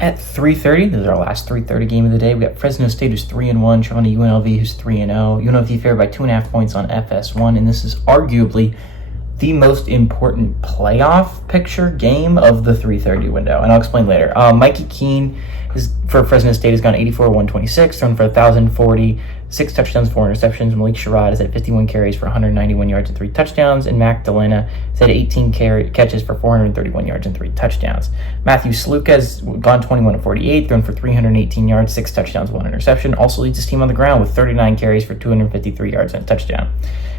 At 3:30, this is our last 3:30 game of the day. We got Fresno State, who's 3-1, trying to UNLV, who's 3-0. UNLV favored by 2.5 points on FS1, and this is arguably the most important playoff picture game of the 3:30 window, and I'll explain later. Mikey Keene for Fresno State has gone 84, 126, thrown for 1,040, 6 touchdowns, 4 interceptions. Malik Sherrod is at 51 carries for 191 yards and 3 touchdowns, and Mac Delena is at 18 catches for 431 yards and 3 touchdowns. Matthew Sluka has gone 21 48, thrown for 318 yards, 6 touchdowns, 1 interception. Also leads his team on the ground with 39 carries for 253 yards and a touchdown.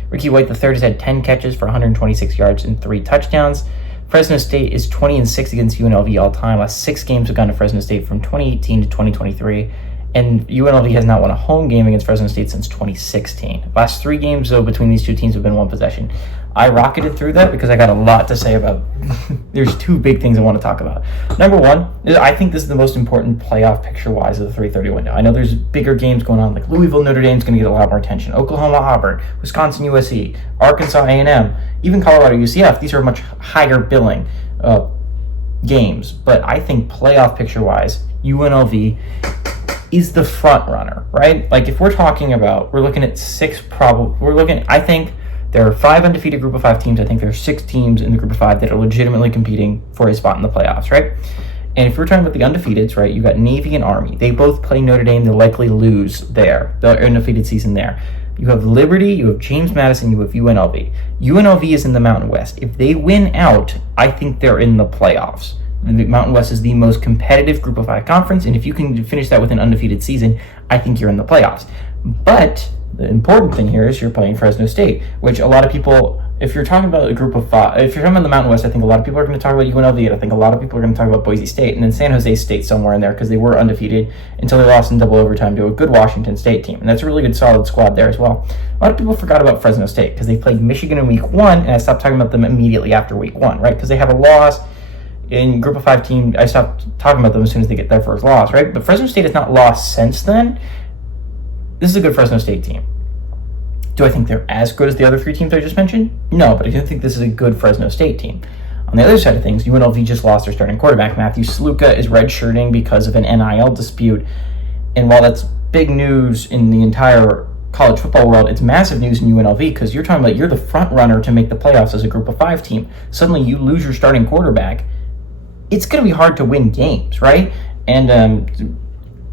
Ricky White III has had 10 catches for 126 yards and 3 touchdowns. Fresno State is 20-6 against UNLV all time. Last 6 games have gone to Fresno State from 2018 to 2023. And UNLV has not won a home game against Fresno State since 2016. Last 3 games, though, between these two teams have been 1 possession. I rocketed through that because I got a lot to say about. There's 2 big things I want to talk about. Number 1, I think this is the most important playoff picture-wise of the 3:30 window. I know there's bigger games going on, like Louisville, Notre Dame's going to get a lot more attention. Oklahoma, Auburn, Wisconsin, USC, Arkansas, A&M, even Colorado, UCF. These are much higher billing games. But I think playoff picture-wise, UNLV is the front runner, right? Like if we're talking about, we're looking at 6 I think there are 5 undefeated group of 5 teams. I think there are 6 teams in the group of 5 that are legitimately competing for a spot in the playoffs, right? And if we're talking about the undefeateds, right, you got Navy and Army. They both play Notre Dame. They'll likely lose their undefeated season there. You have Liberty, you have James Madison, you have UNLV. UNLV is in the Mountain West. If they win out, I think they're in the playoffs. The Mountain West is the most competitive group of 5 conference, and if you can finish that with an undefeated season, I think you're in the playoffs. But the important thing here is you're playing Fresno State, which a lot of people, if you're talking about a group of 5, if you're talking about the Mountain West, I think a lot of people are going to talk about UNLV, and I think a lot of people are going to talk about Boise State, and then San Jose State somewhere in there because they were undefeated until they lost in double overtime to a good Washington State team, and that's a really good solid squad there as well. A lot of people forgot about Fresno State because they played Michigan in week 1, and I stopped talking about them immediately after week 1, right? Because they have a loss. In group of 5 team, I stopped talking about them as soon as they get their first loss, right? But Fresno State has not lost since then. This is a good Fresno State team. Do I think they're as good as the other 3 teams I just mentioned? No, but I do think this is a good Fresno State team. On the other side of things, UNLV just lost their starting quarterback. Matthew Sluka is redshirting because of an NIL dispute. And while that's big news in the entire college football world, it's massive news in UNLV because you're talking about you're the front runner to make the playoffs as a group of 5 team. Suddenly you lose your starting quarterback. It's going to be hard to win games, right? And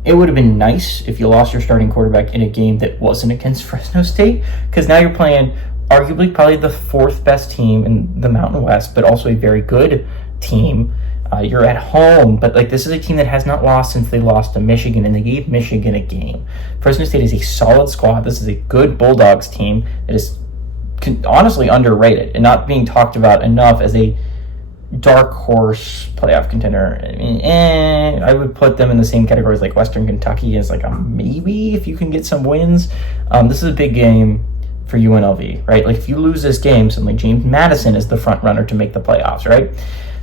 it would have been nice if you lost your starting quarterback in a game that wasn't against Fresno State, because now you're playing arguably probably the 4th best team in the Mountain West, but also a very good team. You're at home, but like this is a team that has not lost since they lost to Michigan, and they gave Michigan a game. Fresno State is a solid squad. This is a good Bulldogs team that is honestly underrated and not being talked about enough as a dark horse playoff contender. I mean, I would put them in the same categories like Western Kentucky as like a maybe if you can get some wins. This is a big game for UNLV, right? Like if you lose this game, suddenly James Madison is the front runner to make the playoffs, right?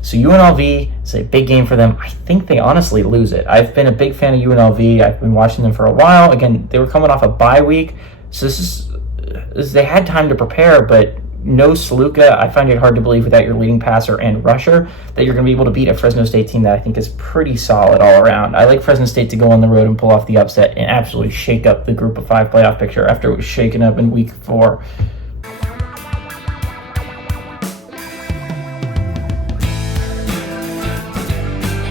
So UNLV is a big game for them. I think they honestly lose it. I've been a big fan of UNLV. I've been watching them for a while. Again, they were coming off a bye week, so they had time to prepare, but no Sluka. I find it hard to believe without your leading passer and rusher that you're going to be able to beat a Fresno State team that I think is pretty solid all around. I like Fresno State to go on the road and pull off the upset and absolutely shake up the group of 5 playoff picture after it was shaken up in week 4.